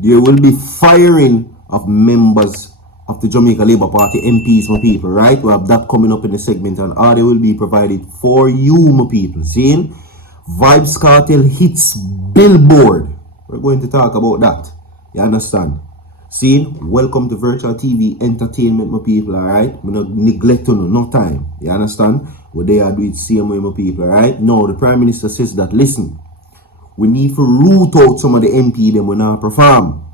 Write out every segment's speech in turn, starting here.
there will be firing of members of the Jamaica Labour Party MPs, my people, right? We have that coming up in the segment, and audio will be provided for you, my people. Seeing? Vybz Kartel hits Billboard. We're going to talk about that. You understand? Seeing? Welcome to virtual TV entertainment, my people, alright? We not neglect no time. You understand? What they are doing same way, my people, alright? Now, the Prime Minister says that, listen, we need to root out some of the MP them when not perform,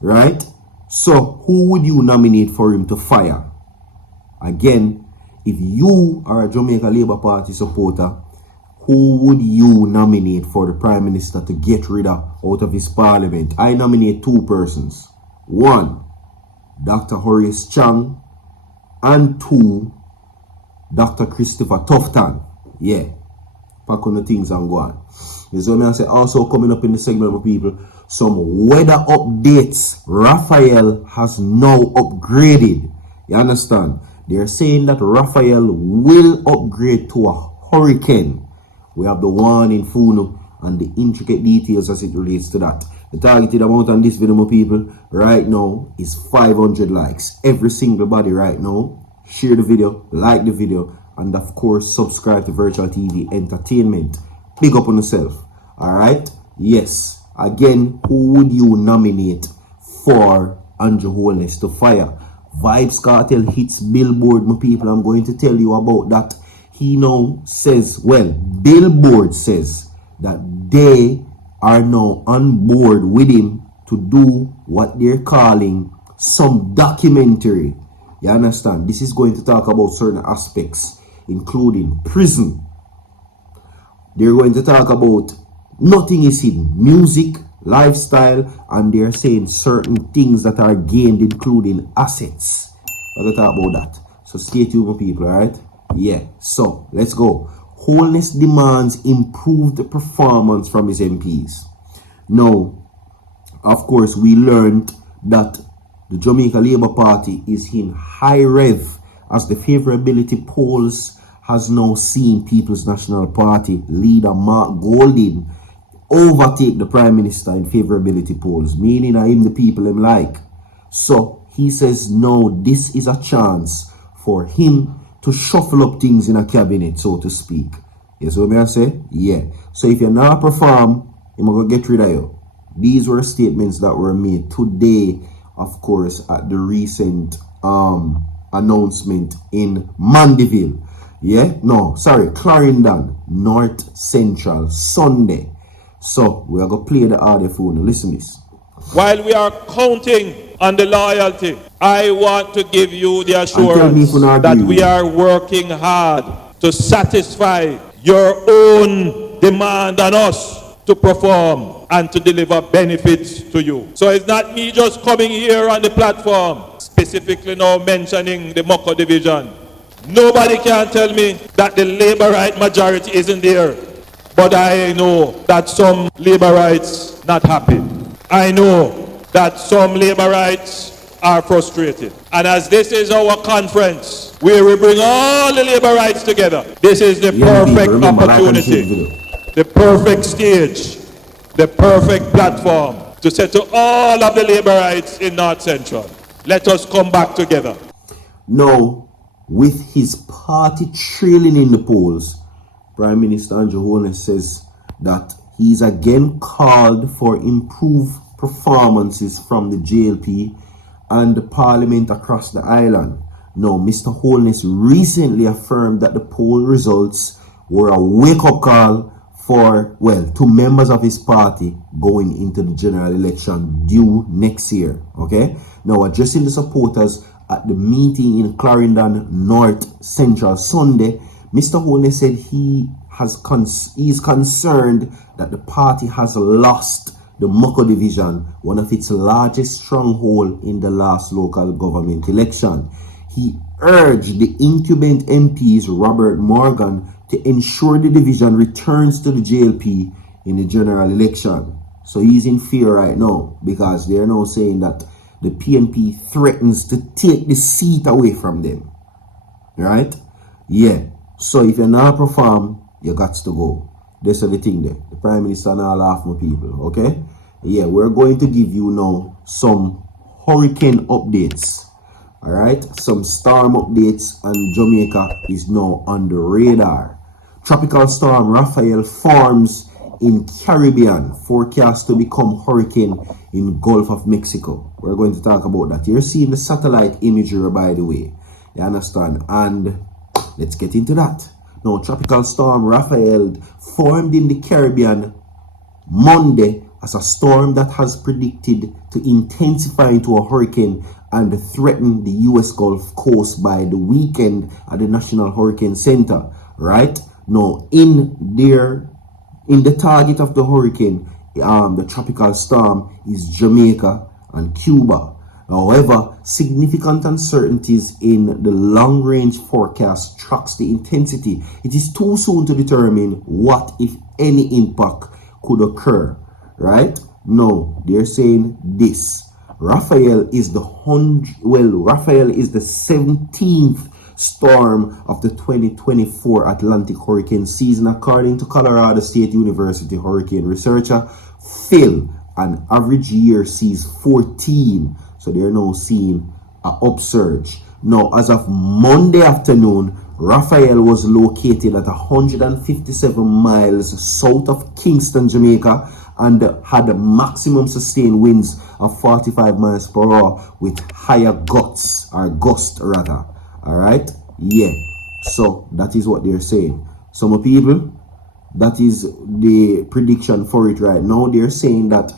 right? So, who would you nominate for him to fire? Again, if you are a Jamaica Labour Party supporter, who would you nominate for the Prime Minister to get rid of out of his parliament? I nominate two persons. One, Dr. Horace Chang, and two, Dr. Christopher Tufton. Yeah, pack on the things and go on. You see what I say? Also coming up in the segment of people, some weather updates. Raphael has now upgraded. You understand? They're saying that Raphael will upgrade to a hurricane. We have the one in Funo and the intricate details as it relates to that. The targeted amount on this video, my people, right now is 500 likes. Every single body right now. Share the video, like the video, and of course subscribe to Virtual TV Entertainment. Big up on yourself. Alright? Yes. Again, who would you nominate for Andrew Holness to fire? Vybz Kartel hits Billboard, my people. I'm going to tell you about that. He now says, well, Billboard says that they are now on board with him to do what they're calling some documentary. You understand? This is going to talk about certain aspects, including prison. They're going to talk about nothing is hidden, music, lifestyle, and they're saying certain things that are gained, including assets. We're going to talk about that. So stay tuned, my people, right? Yeah. So let's go. Holness demands improved performance from his MPs. Now, of course, we learned that the Jamaica Labour Party is in high rev as the favorability polls has now seen People's National Party leader Mark Golding overtake the Prime Minister in favorability polls, meaning I am the people him like. So he says no, this is a chance for him to shuffle up things in a cabinet, so to speak. You see what I say? Yeah. So if you're not perform, I'm going to get rid of you. These were statements that were made today, of course, at the recent announcement in Mandeville. Yeah? No, sorry, Clarendon, North Central, Sunday. So, we are going to play the audio for you. Listen to this. While we are counting on the loyalty, I want to give you the assurance that we are working hard to satisfy your own demand on us to perform and to deliver benefits to you. So it's not me just coming here on the platform, specifically now mentioning the Moko division. Nobody can tell me that the labor right majority isn't there. But I know that some labor rights not happy. I know that some labor rights are frustrated. And as this is our conference, where we bring all the labor rights together, this is the perfect opportunity, the perfect stage, the perfect platform to settle all of the labor rights in North Central. Let us come back together. Now, with his party trailing in the polls, Prime Minister Andrew Holness says that he's again called for improved performances from the JLP and the parliament across the island. Now, Mr. Holness recently affirmed that the poll results were a wake-up call for, well, to members of his party going into the general election due next year. Okay? Now, addressing the supporters at the meeting in Clarendon, North Central, Sunday, Mr. Holness said he is concerned that the party has lost the Moko division, one of its largest stronghold in the last local government election. He urged the incumbent MPs Robert Morgan to ensure the division returns to the JLP in the general election. So he's in fear right now because they're now saying that the PNP threatens to take the seat away from them. Right? Yeah. So if you're not perform, you got to go. That's the thing there. The Prime Minister now laugh my people. Okay? Yeah, we're going to give you now some hurricane updates. All right, some storm updates, and Jamaica is now on the radar. Tropical storm Raphael forms in Caribbean, forecast to become hurricane in Gulf of Mexico. We're going to talk about that. You're seeing the satellite imagery, by the way. You understand? And let's get into that. Now, tropical storm Raphael formed in the Caribbean Monday as a storm that has predicted to intensify into a hurricane and threaten the U.S. Gulf Coast by the weekend at the National Hurricane Center. Right now, in the target of the hurricane, the tropical storm is Jamaica and Cuba. However, significant uncertainties in the long-range forecast tracks the intensity. It is too soon to determine what, if any, impact could occur. Right now, they're saying this: Raphael is the 17th storm of the 2024 Atlantic hurricane season, according to Colorado State University hurricane researcher Phil. An average year sees 14, so they're now seeing an upsurge. Now, as of Monday afternoon, Raphael was located at 157 miles south of Kingston, Jamaica, and had maximum sustained winds of 45 miles per hour with higher gust. All right, yeah. So that is what they're saying. Some people, that is the prediction for it right now. They're saying that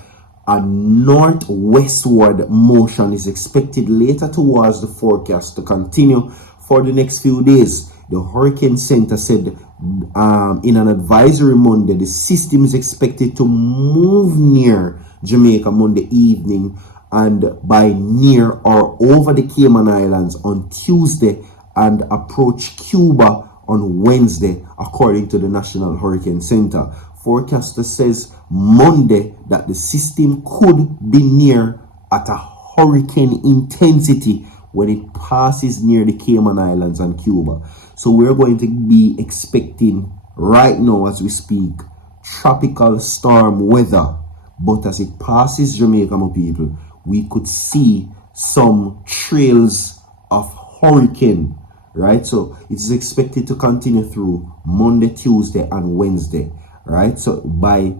a northwestward motion is expected later towards the forecast to continue for the next few days. The Hurricane Center said in an advisory Monday, the system is expected to move near Jamaica Monday evening and by near or over the Cayman Islands on Tuesday and approach Cuba on Wednesday, according to the National Hurricane Center. Forecaster says Monday that the system could be near at a hurricane intensity when it passes near the Cayman Islands and Cuba. So we're going to be expecting right now as we speak tropical storm weather, but as it passes Jamaica, my people, we could see some trails of hurricane, right? So it is expected to continue through Monday, Tuesday, and Wednesday, right? So by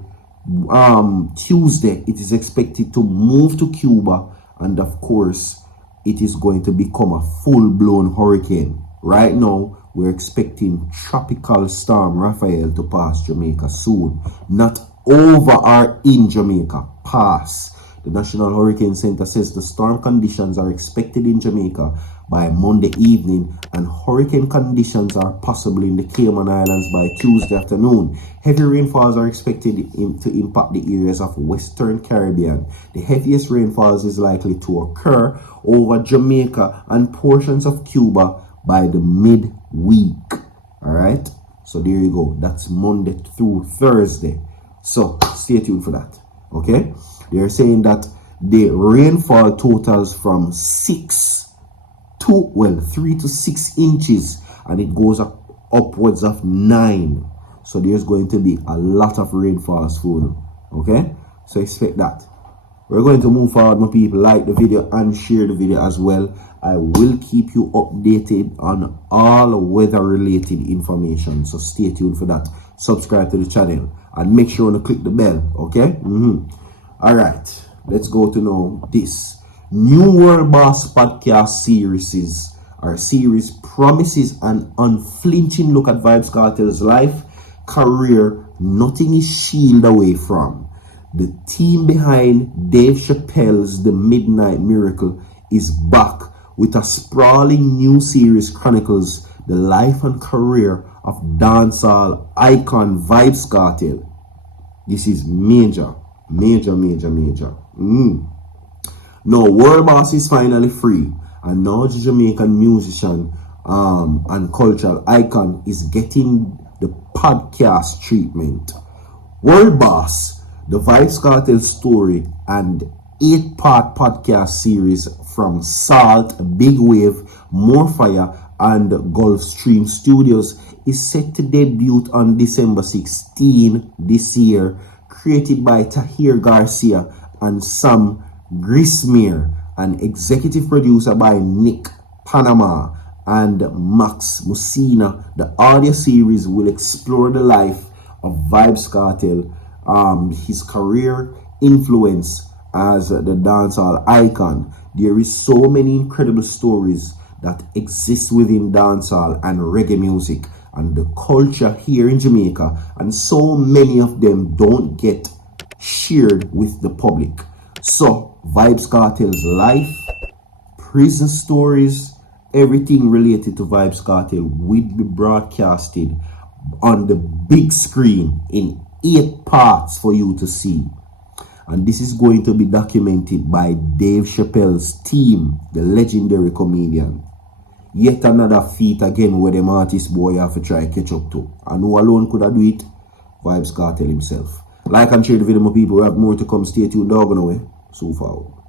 Tuesday, it is expected to move to Cuba, and of course, it is going to become a full-blown hurricane. Right now, we're expecting tropical storm Raphael to pass Jamaica soon. Not over or in Jamaica, pass. The National Hurricane Center says the storm conditions are expected in Jamaica by Monday evening, and hurricane conditions are possible in the Cayman Islands by Tuesday afternoon. Heavy rainfalls are expected to impact the areas of Western Caribbean. The heaviest rainfalls is likely to occur over Jamaica and portions of Cuba by the midweek. All right, so there you go. That's Monday through Thursday. So stay tuned for that. Okay, they're saying that the rainfall totals from 3 to 6 inches, and it goes up upwards of 9. So there's going to be a lot of rainfalls for them. Okay, so expect that. We're going to move forward, my people. Like the video and share the video as well. I will keep you updated on all weather related information, so stay tuned for that. Subscribe to the channel and make sure to click the bell. Okay, all right, let's go to know this. New World Boss podcast series promises an unflinching look at Vybz Kartel's life, career, nothing is shielded away from. The team behind Dave Chappelle's The Midnight Miracle is back with a sprawling new series chronicles the life and career of dancehall icon Vybz Kartel. This is major. Now, World Boss is finally free, and now the Jamaican musician and cultural icon is getting the podcast treatment. World Boss, the Vybz Kartel story and 8-part podcast series from Salt, Big Wave, More Fire, and Gulfstream Studios is set to debut on December 16 this year, created by Tahir Garcia and Sam Grismere, and executive producer by Nick Panama and Max Musina. The audio series will explore the life of Vybz Kartel, his career, influence as the dancehall icon. There is so many incredible stories that exist within dancehall and reggae music and the culture here in Jamaica, and so many of them don't get shared with the public. So Vybz Kartel's life, prison stories, everything related to Vybz Kartel will be broadcasted on the big screen in 8 parts for you to see. And this is going to be documented by Dave Chappelle's team, the legendary comedian. Yet another feat again where them artist boy have to try catch up to. And who alone could have do it? Vybz Kartel himself. Like and share the video, my people. We have more to come. Stay tuned, dog, on the way. So far.